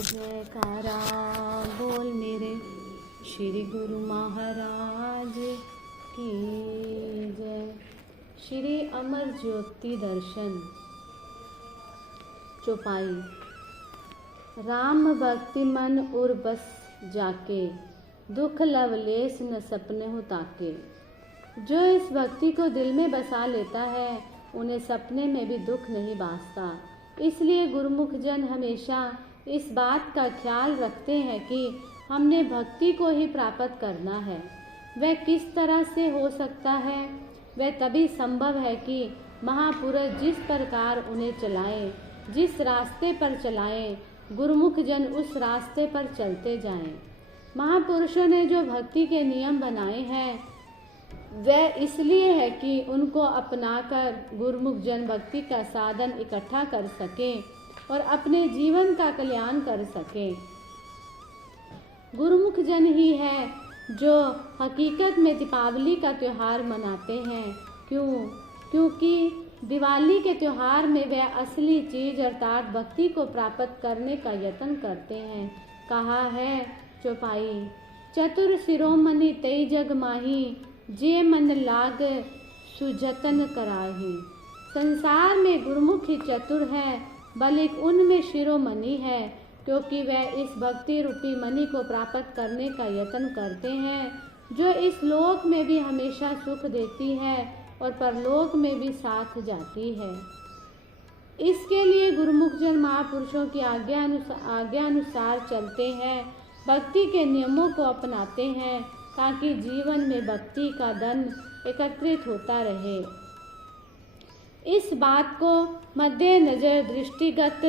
जयकारा बोल मेरे श्री गुरु महाराज की जय। श्री अमर ज्योति दर्शन चौपाई। राम भक्ति मन उर बस जाके, दुख लवलेस न सपने हो ताके। जो इस भक्ति को दिल में बसा लेता है उन्हें सपने में भी दुख नहीं बासता। इसलिए गुरुमुख जन हमेशा इस बात का ख्याल रखते हैं कि हमने भक्ति को ही प्राप्त करना है। वह किस तरह से हो सकता है? वह तभी संभव है कि महापुरुष जिस प्रकार उन्हें चलाएं, जिस रास्ते पर चलाएं, गुरुमुख जन उस रास्ते पर चलते जाएं। महापुरुषों ने जो भक्ति के नियम बनाए हैं वह इसलिए है कि उनको अपनाकर गुरुमुख जन भक्ति का साधन इकट्ठा कर सकें और अपने जीवन का कल्याण कर सकें। गुरुमुख जन ही है जो हकीकत में दीपावली का त्यौहार मनाते हैं। क्योंकि दिवाली के त्यौहार में वह असली चीज अर्थात भक्ति को प्राप्त करने का यत्न करते हैं। कहा है चौपाई, चतुर शिरोमणि तई जग माही, जे मन लाग सुजतन कराही। संसार में गुरुमुख ही चतुर है, बल्कि उनमें शिरोमणि है, क्योंकि वह इस भक्ति रूपी मणि को प्राप्त करने का यत्न करते हैं, जो इस लोक में भी हमेशा सुख देती है और परलोक में भी साथ जाती है। इसके लिए गुरुमुख जन महापुरुषों की आज्ञा अनुसार चलते हैं, भक्ति के नियमों को अपनाते हैं, ताकि जीवन में भक्ति का धन एकत्रित होता रहे। इस बात को मद्देनजर दृष्टिगत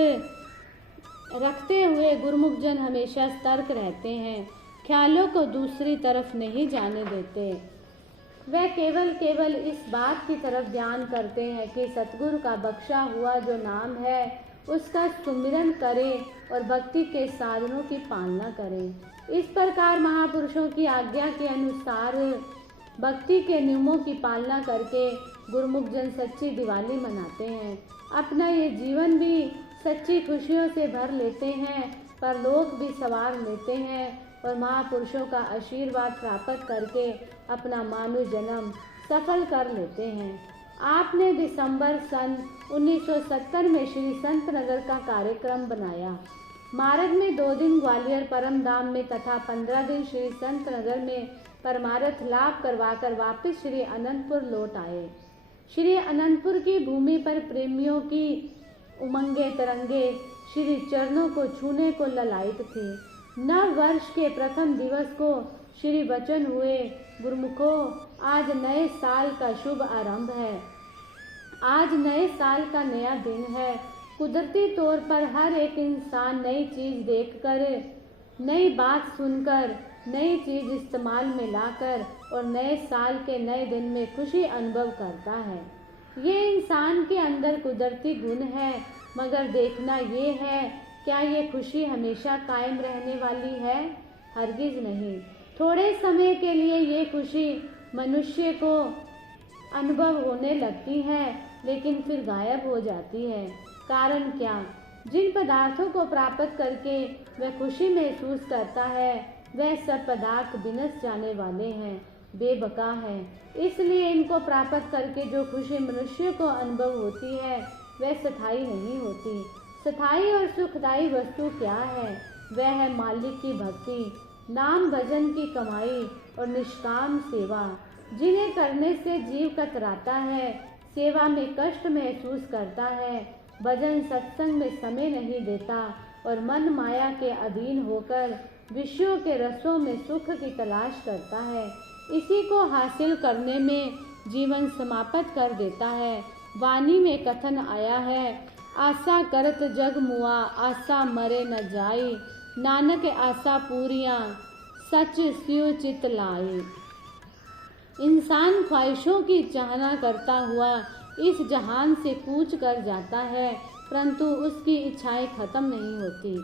रखते हुए गुरुमुख जन हमेशा सतर्क रहते हैं, ख्यालों को दूसरी तरफ नहीं जाने देते। वह केवल इस बात की तरफ ध्यान करते हैं कि सतगुरु का बख्शा हुआ जो नाम है उसका सुमिरन करें और भक्ति के साधनों की पालना करें। इस प्रकार महापुरुषों की आज्ञा के अनुसार भक्ति के नियमों की पालना करके गुरुमुख जन सच्ची दिवाली मनाते हैं। अपना ये जीवन भी सच्ची खुशियों से भर लेते हैं, परलोक भी संवार लेते हैं और महापुरुषों का आशीर्वाद प्राप्त करके अपना मानव जन्म सफल कर लेते हैं। आपने दिसंबर सन 1970 में श्री संत नगर का कार्यक्रम बनाया। मार्ग में 2 दिन ग्वालियर परम धाम में तथा 15 दिन श्री संत नगर में परमार्थ लाभ करवाकर वापस श्री अनंतपुर लौट आए। श्री अनंतपुर की भूमि पर प्रेमियों की उमंगे तरंगे श्री चरणों को छूने को ललायित थी। नव वर्ष के प्रथम दिवस को श्री वचन हुए, गुरुमुखों, आज नए साल का शुभ आरंभ है। आज नए साल का नया दिन है। कुदरती तौर पर हर एक इंसान नई चीज देखकर, नई बात सुनकर, नई चीज इस्तेमाल में लाकर और नए साल के नए दिन में खुशी अनुभव करता है। ये इंसान के अंदर कुदरती गुण है, मगर देखना ये है क्या ये खुशी हमेशा कायम रहने वाली है? हरगिज नहीं। थोड़े समय के लिए ये खुशी मनुष्य को अनुभव होने लगती है, लेकिन फिर गायब हो जाती है। कारण क्या? जिन पदार्थों को प्राप्त करके वह खुशी महसूस करता है वह सब पदार्थ विनष्ट जाने वाले हैं, बेबका हैं। इसलिए इनको प्राप्त करके जो खुशी मनुष्य को अनुभव होती है वह स्थायी नहीं होती। स्थायी और सुखदायी वस्तु क्या है? वह है मालिक की भक्ति, नाम भजन की कमाई और निष्काम सेवा, जिन्हें करने से जीव कतराता है, सेवा में कष्ट महसूस करता है, भजन सत्संग में समय नहीं देता और मन माया के अधीन होकर विषयों के रसों में सुख की तलाश करता है। इसी को हासिल करने में जीवन समाप्त कर देता है। वाणी में कथन आया है, आशा करत जग मुआ, आशा मरे न जाई, नानक आशा पूरियां, सच सियो चित लाई। इंसान ख्वाहिशों की चाहना करता हुआ इस जहान से कूच कर जाता है, परंतु उसकी इच्छाएं खत्म नहीं होती।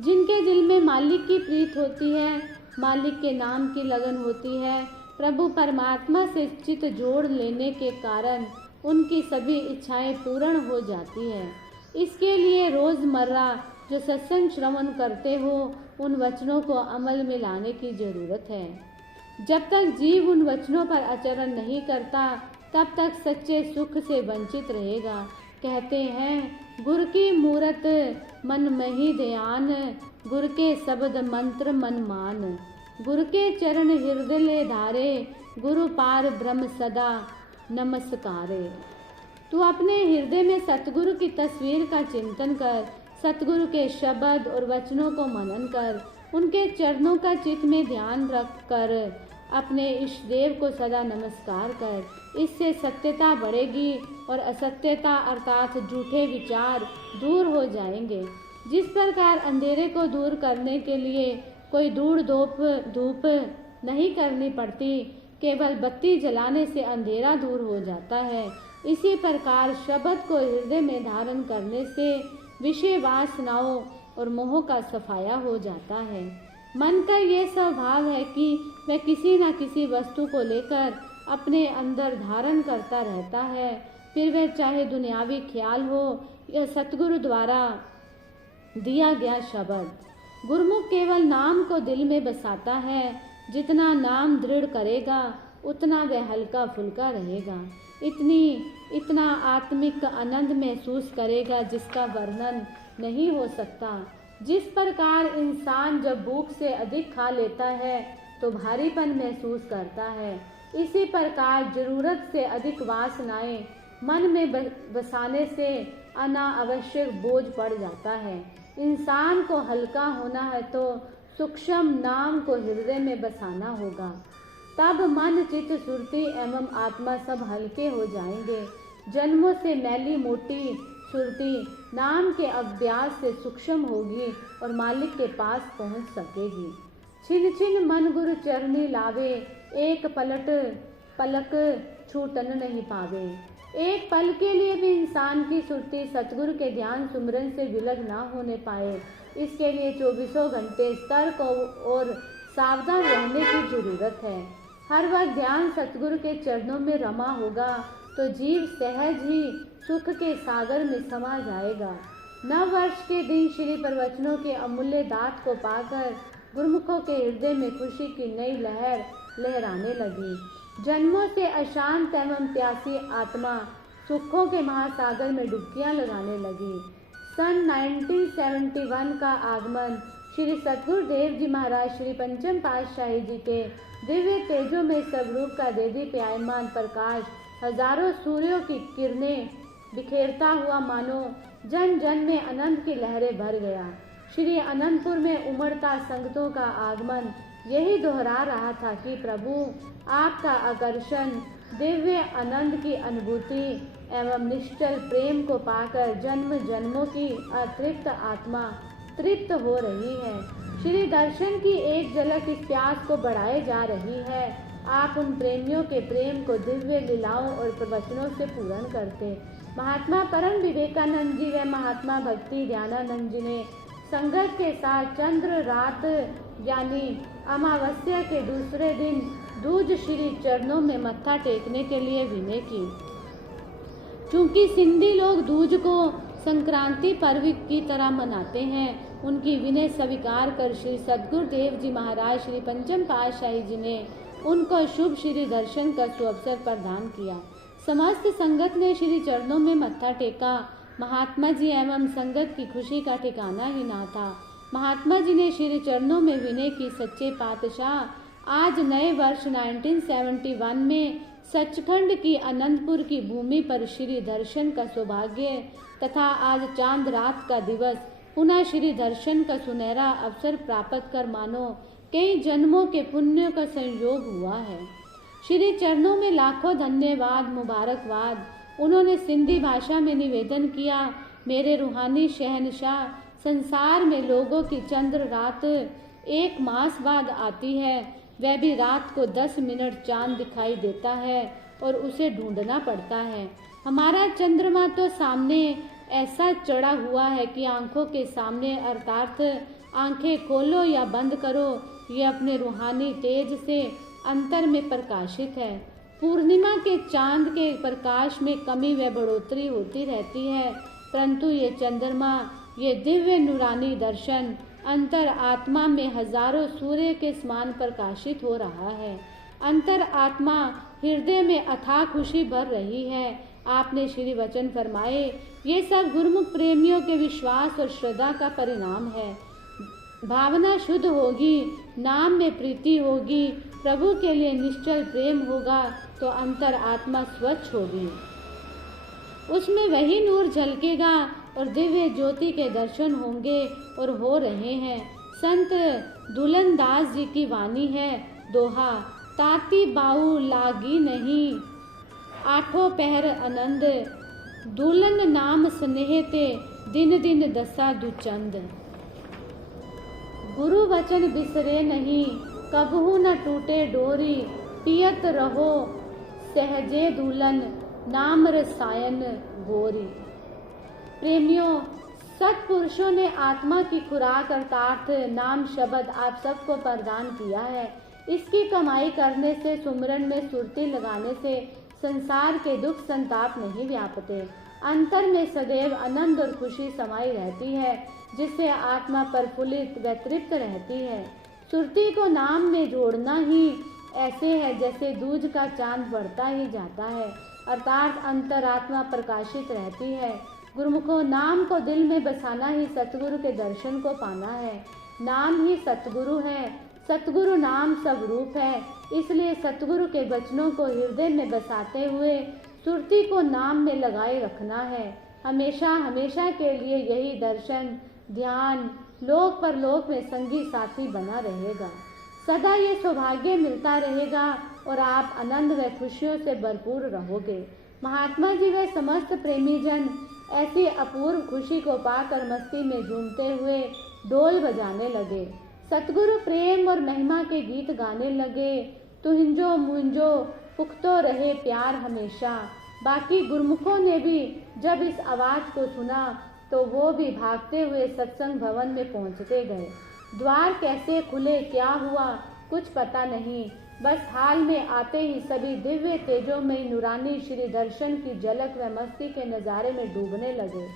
जिनके दिल में मालिक की प्रीत होती है, मालिक के नाम की लगन होती है, प्रभु परमात्मा से चित जोड़ लेने के कारण उनकी सभी इच्छाएं पूर्ण हो जाती है। इसके लिए रोज़मर्रा जो सत्संग श्रवण करते हो उन वचनों को अमल में लाने की जरूरत है। जब तक जीव उन वचनों पर आचरण नहीं करता तब तक सच्चे सुख से वंचित रहेगा। कहते हैं गुर की मूरत मन मही ध्यान, गुर के शब्द मंत्र मन मान, गुर के चरण हृदय ले धारे, गुरु पार ब्रह्म सदा नमस्कारे। तू अपने हृदय में सतगुरु की तस्वीर का चिंतन कर, सतगुरु के शब्द और वचनों को मनन कर, उनके चरणों का चित्त में ध्यान रख कर अपने इष्ट देव को सदा नमस्कार कर। इससे सत्यता बढ़ेगी और असत्यता अर्थात झूठे विचार दूर हो जाएंगे। जिस प्रकार अंधेरे को दूर करने के लिए कोई धूप नहीं करनी पड़ती, केवल बत्ती जलाने से अंधेरा दूर हो जाता है, इसी प्रकार शब्द को हृदय में धारण करने से विषय वासनाओं और मोह का सफाया हो जाता है। मन का ये स्वभाव है कि वह किसी न किसी वस्तु को लेकर अपने अंदर धारण करता रहता है, फिर वह चाहे दुनियावी ख्याल हो या सतगुरु द्वारा दिया गया शब्द। गुरुमुख केवल नाम को दिल में बसाता है, जितना नाम दृढ़ करेगा उतना वह हल्का फुल्का रहेगा, इतना आत्मिक आनंद महसूस करेगा जिसका वर्णन नहीं हो सकता। जिस प्रकार इंसान जब भूख से अधिक खा लेता है तो भारीपन महसूस करता है, इसी प्रकार जरूरत से अधिक वासनाएं मन में बसाने से अनावश्यक बोझ पड़ जाता है। इंसान को हल्का होना है तो सूक्ष्म नाम को हृदय में बसाना होगा, तब मन चित्त सुरती एवं आत्मा सब हल्के हो जाएंगे। जन्मों से मैली मोटी सुरती नाम के अभ्यास से सूक्ष्म होगी और मालिक के पास पहुंच सकेगी। छिन छिन मन गुरु चरणी लावे, एक पलक छूटन नहीं पावे। एक पल के लिए भी इंसान की सुरती सतगुरु के ध्यान सुमरन से विलग ना होने पाए, इसके लिए 24 घंटे सतर्क और सावधान रहने की जरूरत है। हर वक्त ध्यान सतगुरु के चरणों में रमा होगा तो जीव सहज ही सुख के सागर में समा जाएगा। नव वर्ष के दिन श्री प्रवचनों के अमूल्य दात को पाकर गुरुमुखों के हृदय में खुशी की नई लहर लहराने लगी। जन्मों से अशांत एवं प्यासी आत्मा सुखों के महासागर में डुबकियां लगाने लगी। सन 1971 का आगमन श्री सतगुरु देव जी महाराज श्री पंचम पातशाही जी के दिव्य तेजों में स्वरूप का देदी प्यायमान प्रकाश हजारों सूर्यों की किरणें बिखेरता हुआ मानो जन जन में आनंद की लहरें भर गया। श्री अनंतपुर में उमड़ता संगतों का आगमन यही दोहरा रहा था कि प्रभु आपका आकर्षण, दिव्य आनंद की अनुभूति एवं निश्चल प्रेम को पाकर जन्म जन्मों की अतृप्त आत्मा तृप्त हो रही है। श्री दर्शन की एक झलक इस प्यास को बढ़ाए जा रही है। आप उन प्रेमियों के प्रेम को दिव्य लीलाओं और प्रवचनों से पूर्ण करते। महात्मा परम विवेकानंद जी व महात्मा भक्ति ध्यानानंद जी ने संगत के साथ चंद्र रात यानी अमावस्या के दूसरे दिन दूज श्री चरणों में मत्था टेकने के लिए विनय की। चूंकि सिंधी लोग दूज को संक्रांति पर्व की तरह मनाते हैं, उनकी विनय स्वीकार कर श्री सद्गुरु देव जी महाराज श्री पंचम पातशाही जी ने उनको शुभ श्री दर्शन का सुअवसर प्रदान किया। समस्त संगत ने श्री चरणों में मत्था टेका। महात्मा जी एवं संगत की खुशी का ठिकाना ही ना था। महात्मा जी ने श्री चरणों में विनय की, सच्चे पातशाह आज नए वर्ष 1971 में सचखंड की अनंतपुर की भूमि पर श्री दर्शन का सौभाग्य तथा आज चांद रात का दिवस पुनः श्री दर्शन का सुनहरा अवसर प्राप्त कर मानो कई जन्मों के पुण्य का संयोग हुआ है। श्री चरणों में लाखों धन्यवाद मुबारकबाद। उन्होंने सिंधी भाषा में निवेदन किया, मेरे रूहानी शहनशाह, संसार में लोगों की चंद्र रात 1 मास बाद आती है, वह भी रात को 10 मिनट चांद दिखाई देता है और उसे ढूंढना पड़ता है। हमारा चंद्रमा तो सामने ऐसा चढ़ा हुआ है कि आंखों के सामने अर्थात आंखें खोलो या बंद करो, ये अपने रूहानी तेज से अंतर में प्रकाशित है। पूर्णिमा के चांद के प्रकाश में कमी व बढ़ोतरी होती रहती है। परंतु ये चंद्रमा, ये दिव्य नूरानी दर्शन अंतर आत्मा में हजारों सूर्य के समान प्रकाशित हो रहा है। अंतर आत्मा हृदय में अथाह खुशी भर रही है। आपने श्री वचन फरमाए, ये सब गुरुमुख प्रेमियों के विश्वास और श्रद्धा का परिणाम है। भावना शुद्ध होगी, नाम में प्रीति होगी, प्रभु के लिए निश्चल प्रेम होगा तो अंतर आत्मा स्वच्छ होगी, उसमें वही नूर झलकेगा और दिव्य ज्योति के दर्शन होंगे और हो रहे हैं। संत दुल्हन दास जी की वाणी है, दोहा, ताती बाऊ लागी नहीं, आठों पहर आनंद, दुल्हन नाम स्नेह ते, दिन दिन दसा दुचंद। गुरु वचन बिसरे नहीं, कबहू न टूटे डोरी, पियत रहो सहजे दुल्हन, नाम रसायन गोरी। प्रेमियों, सत्पुरुषों ने आत्मा की खुराक अर्थात नाम शब्द आप सबको प्रदान किया है। इसकी कमाई करने से, सुमरन में सुरती लगाने से संसार के दुख संताप नहीं व्यापते। अंतर में सदैव आनंद और खुशी समाई रहती है, जिससे आत्मा प्रफुल्लित व तृप्त रहती है। सुरती को नाम में जोड़ना ही ऐसे है जैसे दूज का चांद बढ़ता ही जाता है, अर्थात अंतरात्मा प्रकाशित रहती है। गुरुमुखों, नाम को दिल में बसाना ही सतगुरु के दर्शन को पाना है। नाम ही सतगुरु है, सतगुरु नाम सब रूप है। इसलिए सतगुरु के वचनों को हृदय में बसाते हुए सुरती को नाम में लगाए रखना है। हमेशा हमेशा के लिए यही दर्शन ध्यान लोक परलोक में संगी साथी बना रहेगा। सदा ये सौभाग्य मिलता रहेगा और आप आनंद व खुशियों से भरपूर रहोगे। महात्मा जी व समस्त प्रेमी जन ऐसी अपूर्व खुशी को पाकर मस्ती में झूमते हुए डोल बजाने लगे, सतगुरु प्रेम और महिमा के गीत गाने लगे। तुहिंजो मुंजो पुख्तो रहे प्यार हमेशा। बाकी गुरुमुखों ने भी जब इस आवाज को सुना तो वो भी भागते हुए सत्संग भवन में पहुंचते गए। द्वार कैसे खुले, क्या हुआ, कुछ पता नहीं। बस हाल में आते ही सभी दिव्य तेजोमय नूरानी श्री दर्शन की झलक व मस्ती के नज़ारे में डूबने लगे।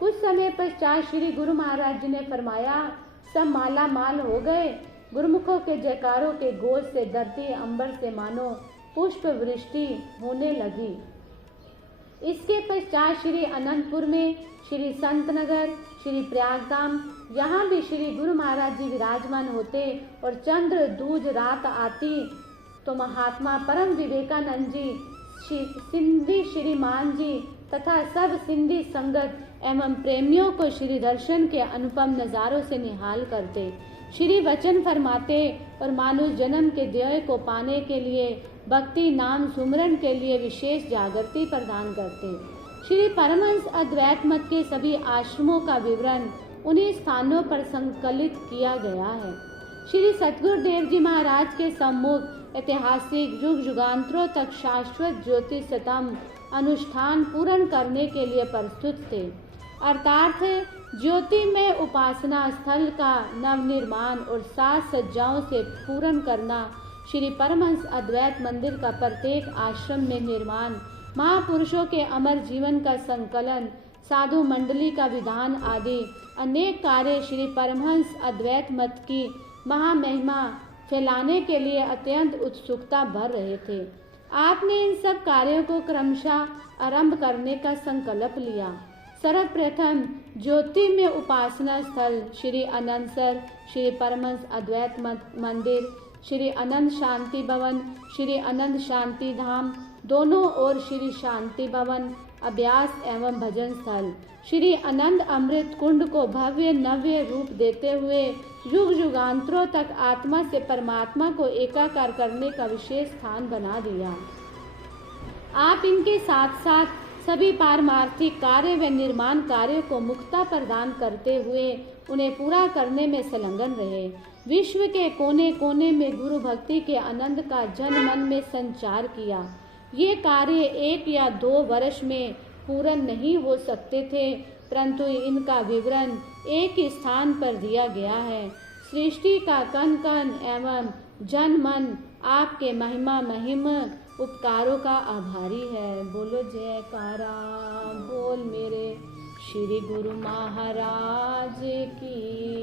कुछ समय पश्चात श्री गुरु महाराज जी ने फरमाया, सब माला माल हो गए। गुरुमुखों के जयकारों के गोश से धरती अंबर से मानो पुष्प वृष्टि होने लगी। इसके पश्चात श्री अनंतपुर में, श्री संतनगर, श्री प्रयागधाम, यहाँ भी श्री गुरु महाराज जी विराजमान होते और चंद्र दूज रात आती तो महात्मा परम विवेकानंद जी, सिंधी श्रीमान जी तथा सब सिंधी संगत एवं प्रेमियों को श्री दर्शन के अनुपम नज़ारों से निहाल करते, श्री वचन फरमाते और मानुष जन्म के ध्येय को पाने के लिए भक्ति नाम सुमरन के लिए विशेष जागृति प्रदान करते। श्री परमहंस अद्वैत मत के सभी आश्रमों का विवरण उन्हीं स्थानों पर संकलित किया गया है। श्री सतगुरुदेव जी महाराज के सम्मुख ऐतिहासिक युग युगांतरों तक शाश्वत ज्योतिषतम अनुष्ठान पूर्ण करने के लिए प्रस्तुत थे, अर्थात ज्योतिमय उपासना स्थल का नवनिर्माण और साज सज्जाओं से पूर्ण करना, श्री परमहंस अद्वैत मंदिर का प्रत्येक आश्रम में निर्माण, महापुरुषों के अमर जीवन का संकलन, साधु मंडली का विधान आदि अनेक कार्य श्री परमहंस अद्वैत मत की महामहिमा फैलाने के लिए अत्यंत उत्सुकता भर रहे थे। आपने इन सब कार्यों को क्रमशः आरंभ करने का संकल्प लिया। सर्वप्रथम ज्योति में उपासना स्थल श्री अनंतसर, श्री परमहंस अद्वैत मंदिर, श्री अनंत शांति भवन, श्री अनंत शांति धाम दोनों और श्री शांति भवन अभ्यास एवं भजन स्थल, श्री अनंत अमृत कुंड को भव्य नव्य रूप देते हुए युग युगांतरों तक आत्मा से परमात्मा को एकाकार करने का विशेष स्थान बना दिया। आप इनके साथ साथ सभी पारमार्थिक कार्य व निर्माण कार्यों को मुक्ता प्रदान करते हुए उन्हें पूरा करने में संलग्न रहे। विश्व के कोने कोने में गुरु भक्ति के आनंद का जन मन में संचार किया। ये कार्य 1 या 2 वर्ष में पूर्ण नहीं हो सकते थे, परंतु इनका विवरण एक ही स्थान पर दिया गया है। सृष्टि का कण कण एवं जन मन आपके महिमा महिम उपकारों का आभारी है। बोलो जयकारा बोल मेरे श्री गुरु महाराज की